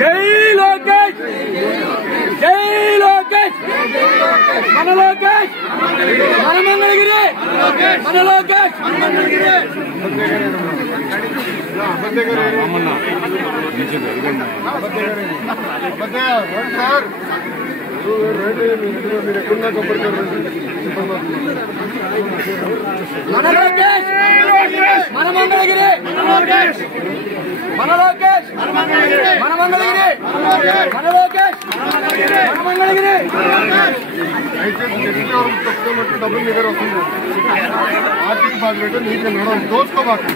జై లోకేష్, జై లోకేష్, మన లోకేష్, మన మంగళగిరి, మన లోకేష్, మన మంగళగిరి. మన లోకేష్, మన మంగళగిరి, మన లోకేష్, మన లోకేష్, మన మంగళగిరి, మన మంగళగిరి, మన లోకేష్, మన మంగళగిరి. అయితే తక్కువ డబ్బులు దగ్గర వస్తుంది. ఆర్థిక బాధ్యత నీకు నడవడం దోసుకోబాకు.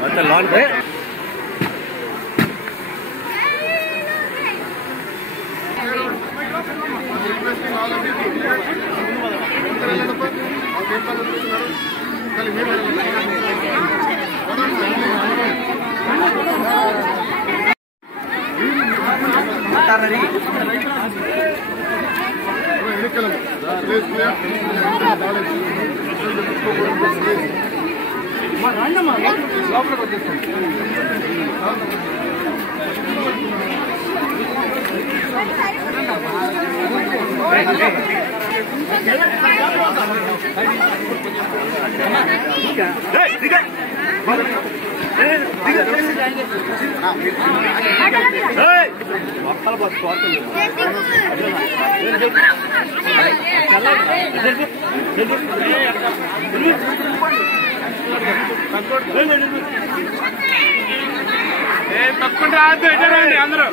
తప్పకుండా రాదు అందరూ.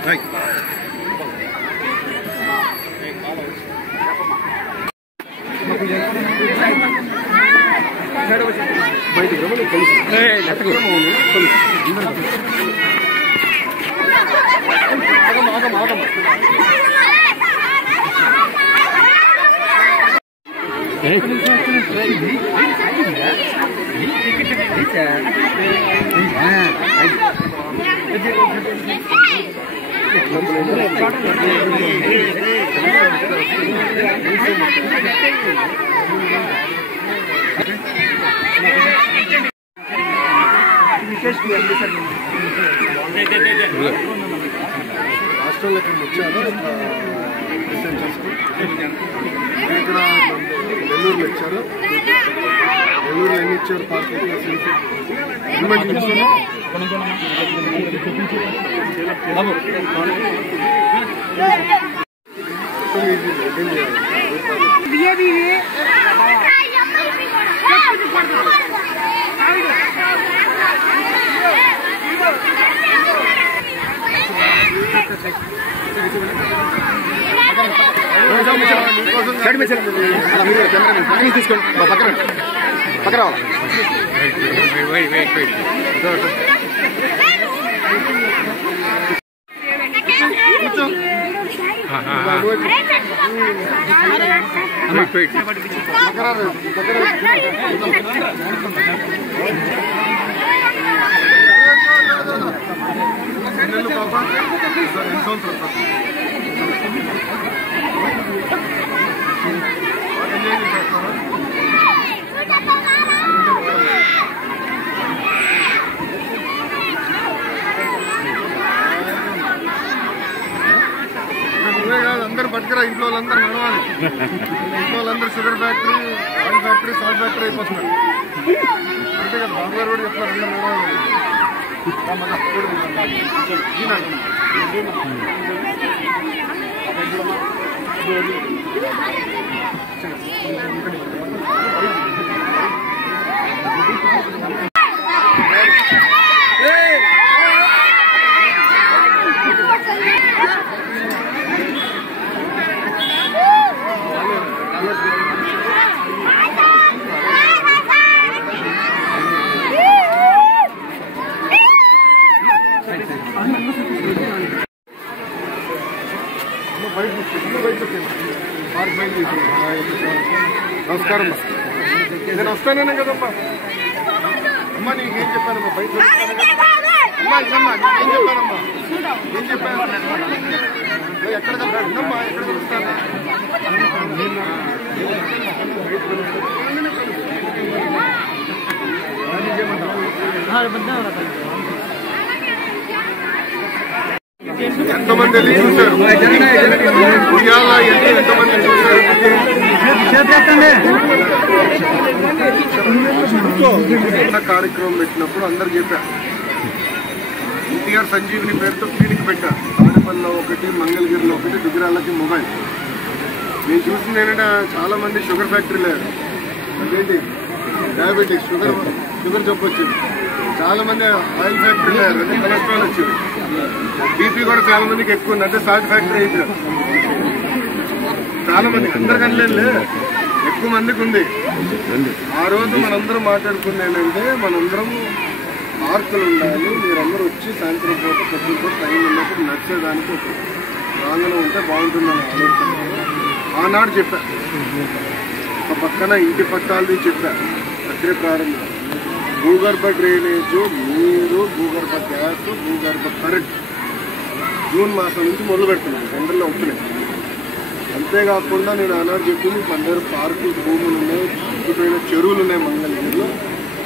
Thank you. హాస్టల్లో ఇక్కడ వచ్చారు. ఇక్కడ నెల్లూరులో ఇచ్చారు. నెల్లూరులో ఎన్ని ఇచ్చారు? తీసుకోండి పక్కన పక్కన అందరూ బతికరా. ఇంట్లో వాళ్ళందరూ నడవాలి. ఇంట్లో వాళ్ళందరూ sugar factory, oil factory, salt factory అయిపోతున్నారు. అంతే కదా, బాబు గారు కూడా చెప్తారు అందరూ నడవాలి. నమస్కారం. నేను వస్తానే కదమ్మా. అమ్మా నీకేం చెప్పానమ్మా? బయట అమ్మా ఇదమ్మా నీకేం చెప్పానమ్మా? ఏం చెప్పాను? ఎక్కడ విన్నమ్మా? ఎక్కడ చూస్తాను? ఎంతమంది వెళ్ళి చూశారు? ఉయ్యాల ఎంతమంది చూశారు? కార్యక్రమం పెట్టినప్పుడు అందరు చెప్పారు. ఎన్టీఆర్ సంజీవిని పేరుతో క్లినిక్ పెట్టారు. తాడేపల్లిలో ఒకటి, మంగళగిరిలో ఒకటి, దుగ్గిరాలకి మొబైల్. నేను చూసింది ఏంటంటే చాలా మంది షుగర్ ఫ్యాక్టరీ లేదు, అదేంటి డయాబెటిక్ షుగర్ జబ్బు వచ్చింది. చాలా మంది ఆయిల్ ఫ్యాక్టరీ లేదు, అంటే కొలెస్ట్రాల్ వచ్చింది. బీపీ కూడా చాలా మందికి ఎక్కువ ఉంది, అంటే సాల్ట్ ఫ్యాక్టరీ అయితే చాలా మంది, అందరికన్నా ఎక్కువ మందికి ఉంది. ఆ రోజు మనందరం మాట్లాడుకుంది ఏంటంటే మనందరం పార్కులు ఉండాలి, మీరందరూ వచ్చి సాయంత్రం పూట పొద్దుతో టైం ఉన్నప్పుడు నడిచేదానికి ఒక ప్రాంగణం ఉంటే బాగుంటుందని ఆలోచన ఆనాడు చెప్పా. ఒక పక్కన ఇంటి పట్టాలది చెప్పా. అక్కడే ప్రారంభం. భూగర్భ డ్రైనేజ్, నీరు, భూగర్భ గ్యాస్, భూగర్భ కరెంట్ జూన్ మాసం నుంచి మొదలు పెడుతున్నాను. టెండర్లో వస్తున్నాయి. అంతేకాకుండా నేను ఆనాడు చెప్పింది అందరూ పార్కులు, భూములు ఉన్నాయి, ఇంటిపోయిన చెరువులు ఉన్నాయి మంగళగిరిలో.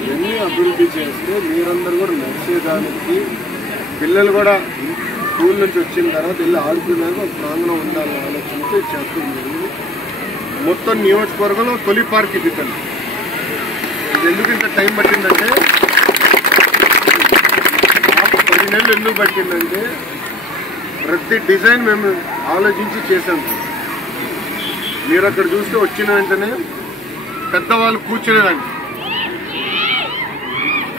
ఇవన్నీ అభివృద్ధి చేస్తే మీరందరూ కూడా నడిచేదానికి, పిల్లలు కూడా స్కూల్ నుంచి వచ్చిన తర్వాత వెళ్ళి ఆడుకున్నాక ఒక ప్రాంగణం ఉండాలని ఆలోచనతో చేస్తుంది. మొత్తం నియోజకవర్గంలో తొలి పార్క్ ఇది. ఇది ఎందుకు ఇంత టైం పట్టిందంటే, 10 నెలలు ఎందుకు పట్టిందంటే ప్రతి డిజైన్ మేము ఆలోచించి చేశాము. మీరు అక్కడ చూస్తే వచ్చిన వెంటనే పెద్దవాళ్ళు కూర్చునేదాన్ని.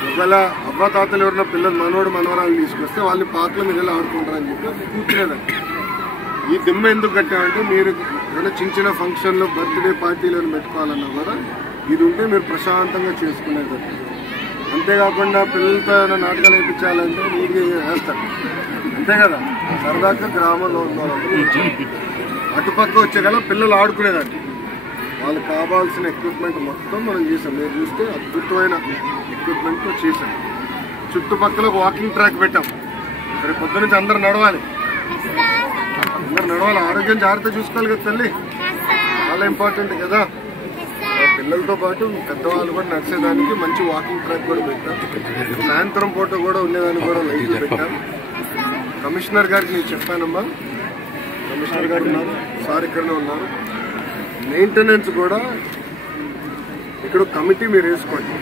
ఒకవేళ అబ్బా తాతలు ఎవరైనా పిల్లలు మనోడు మనవరాలు తీసుకొస్తే వాళ్ళని పార్కులో మీరు ఎలా ఆడుకుంటారని చెప్పి కూర్చునేదాన్ని. ఈ దిమ్మ ఎందుకు కట్టామంటే మీరు ఏదైనా చిన్న చిన్న ఫంక్షన్లో, బర్త్డే పార్టీలను పెట్టుకోవాలన్నా కూడా ఇది ఉంటే మీరు ప్రశాంతంగా చేసుకునేది. అంతేకాకుండా పిల్లలతో ఏమైనా నాటకాలు వేయించాలంటే నీట్గా వేస్తారు, అంతే కదా. సరదాగా గ్రామంలో ఉన్న అటుపక్క వచ్చేగల పిల్లలు ఆడుకునేదాన్ని. వాళ్ళకి కావాల్సిన ఎక్విప్మెంట్ మొత్తం మనం చేసాం. మీరు చూస్తే అద్భుతమైన ఎక్విప్మెంట్ చేసాం. చుట్టుపక్కల వాకింగ్ ట్రాక్ పెట్టాం. సరే పొద్దు నుంచి అందరు నడవాలి, ఆరోగ్యం జాగ్రత్త చూసుకోవాలి కదా తల్లి, చాలా ఇంపార్టెంట్ కదా. ఓకే. పిల్లలతో పాటు పెద్దవాళ్ళు కూడా నడిచేదానికి మంచి వాకింగ్ ట్రాక్ కూడా పెట్టాం. సాయంత్రం పూట కూడా ఉండేదానికి కూడా లైట్లు పెట్టాం. కమిషనర్ గారికి నేను చెప్పానమ్మా, కమిషనర్ గారు ఉన్నారు, సార్ ఇక్కడనే ఉన్నారు. మెయింటెనెన్స్ కూడా ఇక్కడ కమిటీ మీరు వేసుకోండి.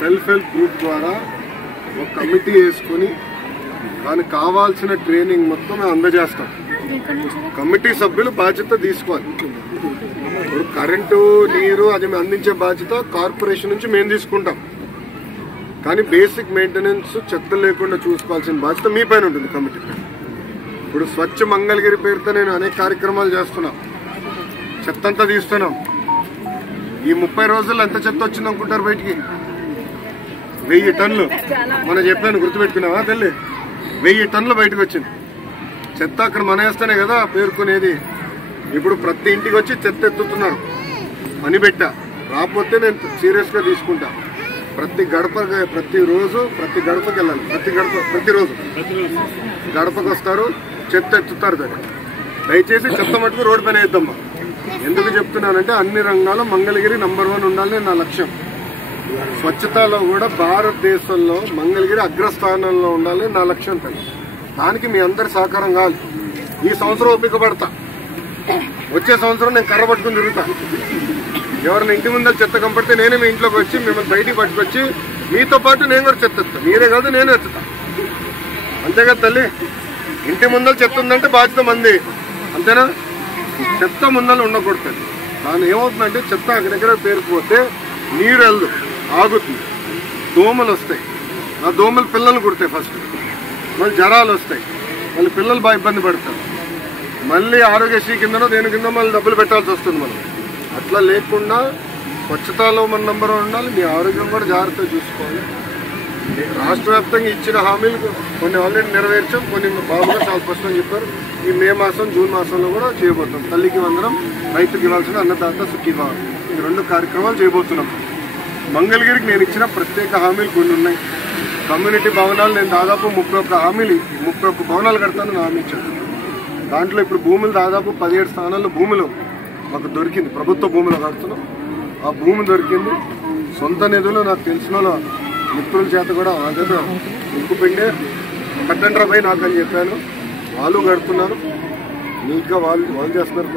సెల్ఫ్ హెల్ప్ గ్రూప్ ద్వారా ఒక కమిటీ వేసుకుని దానికి కావాల్సిన ట్రైనింగ్ మొత్తం మేము అందజేస్తాం. కమిటీ సభ్యులు బాధ్యత తీసుకోవాలి. ఇప్పుడు కరెంటు, నీరు అది మేము అందించే బాధ్యత కార్పొరేషన్ నుంచి మేము తీసుకుంటాం. కానీ బేసిక్ మెయింటెనెన్స్ చెత్త లేకుండా చూసుకోవాల్సిన బాధ్యత మీ పైన ఉంటుంది కమిటీ. ఇప్పుడు స్వచ్ఛ మంగళగిరి పేరుతో నేను అనేక కార్యక్రమాలు చేస్తున్నాం. చెత్త అంతా తీస్తున్నాం. ఈ 30 రోజుల్లో ఎంత చెత్త వచ్చింది అనుకుంటారు బయటికి? 1000 టన్నులు. మనం చెప్పాను, గుర్తుపెట్టుకున్నావా తల్లి? 1000 టన్నులు బయటకు వచ్చింది చెత్త. అక్కడ మనవేస్తేనే కదా పేర్కొనేది. ఇప్పుడు ప్రతి ఇంటికి వచ్చి చెత్త ఎత్తుతున్నారు. పని పెట్టా, రాకపోతే నేను సీరియస్ గా తీసుకుంటా. ప్రతి రోజు ప్రతి గడపకి వెళ్ళాలి. ప్రతిరోజు గడపకు వస్తారు, చెత్త ఎత్తుతారు కదా. దయచేసి చెత్త మటుకు రోడ్డు పైన వేద్దామా. ఎందుకు చెప్తున్నానంటే అన్ని రంగాల్లో మంగళగిరి నంబర్ 1 ఉండాలని నా లక్ష్యం. స్వచ్ఛతలో కూడా భారతదేశంలో మంగళగిరి అగ్రస్థానంలో ఉండాలని నా లక్ష్యం. దానికి మీ అందరి సహకారం కావాలి. ఈ సంవత్సరం ఓపిక పడతా, వచ్చే సంవత్సరం నేను కర్ర పట్టుకుని తిరుగుతా. ఎవరిని ఇంటి ముందర చెత్త కంపడితే నేనే మీ ఇంట్లోకి వచ్చి మిమ్మల్ని బయటికి పట్టుకొచ్చి మీతో పాటు నేను కూడా చెత్త ఎత్తా. మీరే కాదు, నేను ఎత్తుతా. అంతేగా తల్లి? ఇంటి ముందర చెత్త ఉందంటే బాధ్యత మంది, అంతేనా? చెత్త ముందర ఉండకూడదు. దాని ఏమవుతుందంటే చెత్త అక్కడెక్కడ పేరుకుపోతే నీరు వెళ్ళదు, ఆగుతుంది, దోమలు వస్తాయి. ఆ దోమలు పిల్లలు కుడతాయి ఫస్ట్, మళ్ళీ జ్వరాలు వస్తాయి, మళ్ళీ పిల్లలు బాగా ఇబ్బంది పడతారు. మళ్ళీ ఆరోగ్యశ్రీ కిందనో దేని కింద మళ్ళీ డబ్బులు పెట్టాల్సి వస్తుంది మనం. అట్లా లేకుండా స్వచ్ఛతలో మన నంబర్ 1 ఉండాలి. మీ ఆరోగ్యం కూడా జాగ్రత్తగా చూసుకోవాలి. రాష్ట్ర వ్యాప్తంగా ఇచ్చిన హామీలు కొన్ని ఆల్రెడీ నెరవేర్చాం, కొన్ని బాబుగా చాలా స్పష్టంగా చెప్పారు. ఈ మే మాసం, జూన్ మాసంలో కూడా చేయబోతున్నాం. తల్లికి వందనం, రైతుకి ఇవ్వాల్సిన అన్నదాత సుఖీభావ, ఈ 2 కార్యక్రమాలు చేయబోతున్నాం. మంగళగిరికి నేను ఇచ్చిన ప్రత్యేక హామీలు కొన్ని ఉన్నాయి. కమ్యూనిటీ భవనాలు నేను దాదాపు 31 భవనాలు కడతానని హామీ ఇచ్చాను. దాంట్లో ఇప్పుడు భూములు దాదాపు 17 స్థానాల్లో భూములు మాకు దొరికింది. ప్రభుత్వ భూములు కడుతున్నాం. ఆ భూమి దొరికింది. సొంత నిధులు నాకు తెలిసిన మిత్రుల చేత కూడా ఆగదు ఇంకు పిండే కట్టండ్రా పోయి నాకు అని చెప్పాను. వాళ్ళు కడుతున్నారు నీట్గా, వాళ్ళు చేస్తున్నారు.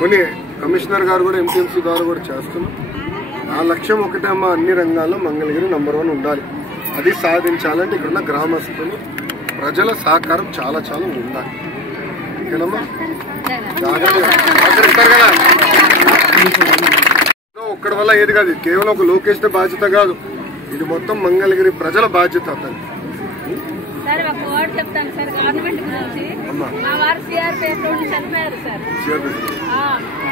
కొన్ని కమిషనర్ గారు కూడా ఎంపీఎంసీ ద్వారా కూడా చేస్తున్నారు. నా లక్ష్యం ఒకటే అమ్మా, అన్ని రంగాల్లో మంగళగిరి నంబర్ 1 ఉండాలి. అది సాధించాలంటే ఇక్కడున్న గ్రామస్తులు, ప్రజల సహకారం చాలా చాలా ఉండాలి. ఓకేనమ్మా? జాగ్రత్త కదా. ఒక్కడి వల్ల ఏది కాదు, కేవలం ఒక లోకేష్ బాధ్యత కాదు, ఇది మొత్తం మంగళగిరి ప్రజల బాధ్యత. సార్ ఒక వర్డ్ చెప్తాను సార్ గవర్నమెంట్ గురించి. మా వారు సిఆర్పిఎఫ్ లో చనిపోయారు సార్.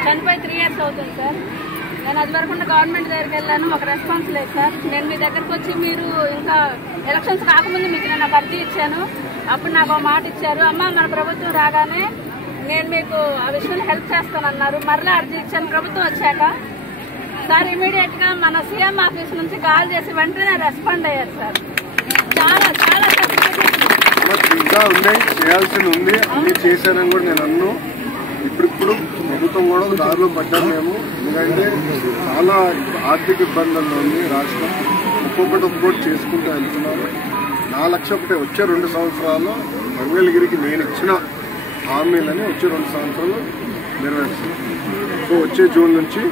చనిపోయి 3 years అవుతుంది సార్. నేను అది వరకు గవర్నమెంట్ దగ్గరికి వెళ్ళాను, ఒక రెస్పాన్స్ లేదు సార్. నేను మీ దగ్గరకు వచ్చి మీరు ఇంకా ఎలక్షన్స్ కాకముందు మీకు నేను అర్జీ ఇచ్చాను. అప్పుడు నాకు ఒక మాట ఇచ్చారు, అమ్మ మన ప్రభుత్వం రాగానే నేను మీకు ఆ విషయంలో హెల్ప్ చేస్తానన్నారు. మరలా అర్జీ ఇచ్చాను. ప్రభుత్వం వచ్చాక సార్ ఇమీడియట్ గా మన సీఎం ఆఫీస్ నుంచి కాల్ చేసి వెంటనే రెస్పాండ్ అయ్యారు సార్. చాలా చాలా ఇంకా ఉన్నాయి, చేయాల్సి ఉంది, అన్ని చేశారని కూడా నేను అన్ను. ఇప్పుడు ప్రభుత్వం కూడా దారిలో పడ్డాం మేము. ఎందుకంటే చాలా ఆర్థిక ఇబ్బందుల్లో ఉంది రాష్ట్రం. ఒక్కొక్కటి చేసుకుంటూ వెళ్తున్నారు. నా లక్ష్యం ఒకటే, వచ్చే 2 సంవత్సరాల్లో మంగళగిరికి నేను ఇచ్చిన హామీలని వచ్చే 2 సంవత్సరాలు నెరవేరుస్తాను. సో వచ్చే జూన్ నుంచి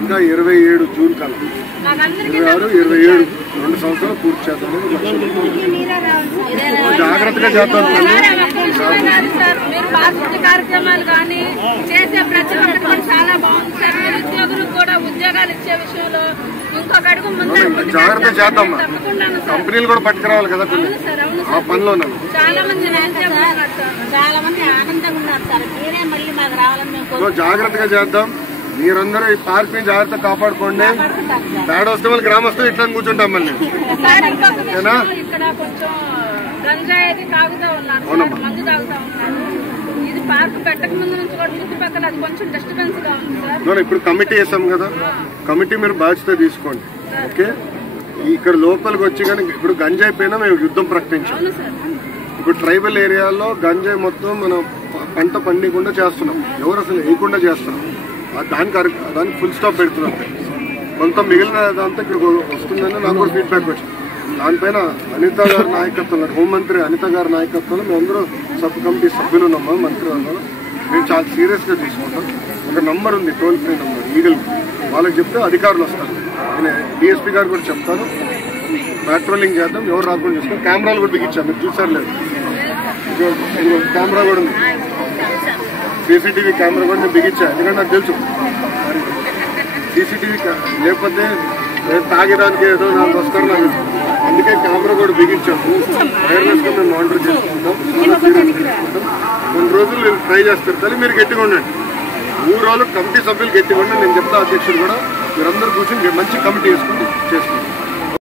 ఇంకా 27 జూన్ కల్లా 26, 27 2 సంవత్సరాలు పూర్తి చేద్దామని జాగ్రత్తగా చేద్దాం. మీరు పారిశుద్ధ్య కార్యక్రమాలు కానీ చేసే ప్రతి ఒక్కటి కూడా చాలా బాగుంది సార్. నిరుద్యోగులకు కూడా ఉద్యోగాలు ఇచ్చే విషయంలో ఇంకొక అడుగు ముందు జాగ్రత్త చేద్దాం. కంపెనీలు కూడా పట్టుకురావాలి కదా ఆ పనిలో. చాలా మంది చాలా మంది ఆనందంగా ఉన్నారు సార్. మీరే మళ్ళీ మాకు రావాలని జాగ్రత్తగా చేద్దాం. మీరందరూ ఈ పార్క్ ని జాగ్రత్త కాపాడుకోండి. తేడా వస్తే మళ్ళీ గ్రామస్తులు ఇట్లా కూర్చుంటాం మళ్ళీ. ఇక్కడ కొంచెం గంజాయి తాగుతూ ఉన్నారు, మందు తాగుతూ ఉన్నారు. ఇది పార్క్ పెట్టక ముందు నుంచి కూడా చుట్టుపక్కల అది కొంచెం డిస్టర్బెన్స్ గా ఉంది సార్. ఇప్పుడు కమిటీ వేసాం కదా, కమిటీ మీరు బాధ్యత తీసుకోండి. ఓకే, ఇక్కడ లోపలికి వచ్చి కానీ ఇప్పుడు గంజాయి పైన మేము యుద్ధం ప్రకటించాం. ఇప్పుడు ట్రైబల్ ఏరియాలో గంజాయి మొత్తం మనం పంట పండికుండా చేస్తున్నాం. ఎవరు అసలు వేయకుండా చేస్తున్నాం. దానికి ఫుల్ స్టాప్ పెడుతున్నాం. కొంత మిగిలిన దాంతో ఇక్కడికి వస్తుందని నాకు కూడా ఫీడ్బ్యాక్ వచ్చింది. దానిపైన అనిత గారి నాయకత్వంలో, హోంమంత్రి అనిత గారి నాయకత్వంలో మేమందరూ సబ్ కమిటీ సభ్యులు ఉన్నాము. మంత్రి వాళ్ళు మేము చాలా సీరియస్గా తీసుకుంటాం. ఒక నంబర్ ఉంది, టోల్ ఫ్రీ నంబర్ ఈగల్, వాళ్ళకి చెప్తే అధికారులు వస్తారు. నేను డిఎస్పీ గారు కూడా చెప్తాను, పెట్రోలింగ్ చేద్దాం, ఎవరు రాకుండా చూస్తాం. కెమెరాలు కూడా బిగించాం, మీరు చూసారు లేదు, కెమెరా కూడా ఉంది, సీసీటీవీ కెమెరా కూడా నేను బిగించాను. ఎందుకంటే నాకు తెలుసు సీసీటీవీ లేకపోతే తాగడానికి ఏదో నాకు వస్తారు నాకు, అందుకే కెమెరా కూడా బిగించాము. వైర్లెస్ గా మేము మానిటర్ చేసుకుంటాం. కొన్ని రోజులు ట్రై చేస్తారు. కానీ మీరు గట్టిగా ఉండండి, 3 రోజులు కమిటీ సభ్యులు గట్టిగా ఉండండి. నేను చెప్తా అధ్యక్షుడు కూడా, మీరందరూ కూర్చొని మంచి కమిటీ వేసుకుని చేసుకుంటాం.